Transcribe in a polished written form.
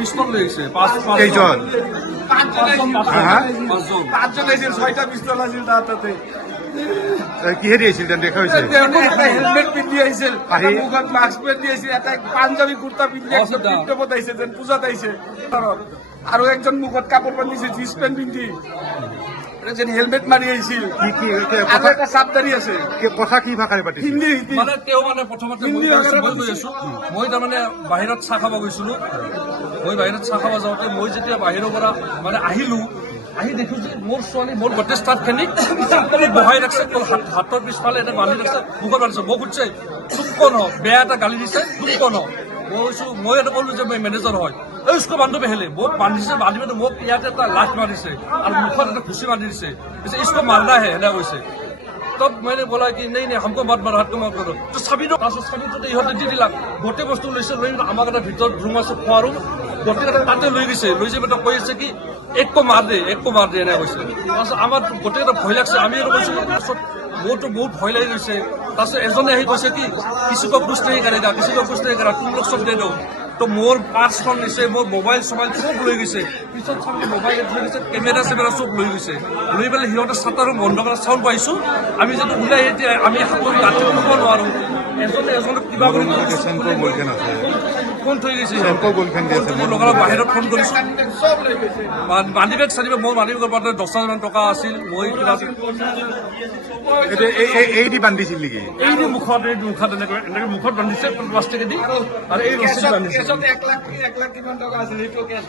পিস্তল লৈছে কেইজন? পাঁচজন আহিছিল, 6টা পিস্তল আছিল তাৰ তাতে। কিহেদি আহিছিল দেখা হৈছে? হেলমেট পিন্ধি আহিছিল, মুখত মাস্ক পিন্ধি আহিছিল, এটা পাঞ্জাবী কুৰ্তা পিন্ধি পিতপত আহিছে, যেন পূজাত আহিছে। আৰু একজন মুখত কাপোৰ বান্ধিছে, জিন্স পেণ্ট পিন্ধি, যেন হেলমেট মাৰি আহিছিল। আৰু এটা চাপদাৰী আছে। কথা কি ভাষাৰে পাতিছে? হিন্দী। মানে তেওঁ মানে প্ৰথমতে মই গৈ আছো, মই তাৰমানে বাহিৰত চাহ খাব গৈছিলো। মই বাহিৰত চাহ খাব যাওঁতে মই যেতিয়া বাহিৰৰ পৰা মানে আহিলো, আহি দেখো যে মোৰ ছোৱালী মোৰ গোটেই ষ্টাফখিনি বহাই ৰাখছে, হাতৰ পিছফালে এটা বান্ধি ৰাখছে, মুখত বান্ধিছে। মোক সুধিছে চুপ ক ন, বেয়া এটা গালি দিছে, চুপ ক ন। মই কৈছো, মই এটা ক'লো যে মই মেনেজাৰ হয়। এই উস্কো বান্ধো পেহেলে, মোক বান্ধিছে, বান্ধি পেলাই মোক ইয়াতে এটা লাঠ মাৰিছে আৰু মুখত এটা ঘুচি মাৰি দিছে। ইস্কো মাৰনা হে এনে কৈছে। तब मैंने बोला कि नहीं नहीं हमको मत मारो, हमको मत करो। तो सभी लोग तो इहते দি দিলাক, গোটেই বস্তু লৈছে, লৈ আমাক এটা ভিতৰত ৰুম আছে, খোৱা ৰুম, গোটেই তাতে লৈ গৈছে। লৈ যাই কৈ আছে কি একো মাৰ দে এনে কৈছে। তাৰপিছত আমাৰ গোটেই ভয় লাগছে, আমি আৰু কৈছো। তাৰপিছত মোৰতো বহুত ভয় লাগি গৈছে। তাৰপিছত এজনে আহি কৈছে কি কিছু को कुछ नहीं करेगा, किसी को कुछ नहीं करेगा, तुम लोग सब दे दो। তো মোৰ পাৰ্চখন নিছে, মোৰ মোবাইল চবাইল চব লৈ গৈছে। পিছত চাব মোবাইল লৈ গৈছে, কেমেৰা চেমেৰা চব লৈ গৈছে। লৈ পেলাই সিহঁতে চাটাৰো বন্ধ কৰা চাউল পাইছো। আমি যদি ওলাই এতিয়া আমি হাতত গাঁঠি ল'ব নোৱাৰো। এজনে এজনক কিবা কৰি ফোন থৈ গৈছে। মই লগালগ বাহিৰত ফোন কৰিছো, মানি বেগ চানি বেগ, মোৰ মানি বেগৰ পৰা 10,000 টকা আছিল। মই কিবা এই দি বান্ধিছিল নেকি? এই মুখত এনেকে মুখত বান্ধিছে প্লাষ্টিকেদি, আৰু এই ৰছীত বান্ধিছে। 1 লাখ কিমান টকা আছিল সেইটো কেছ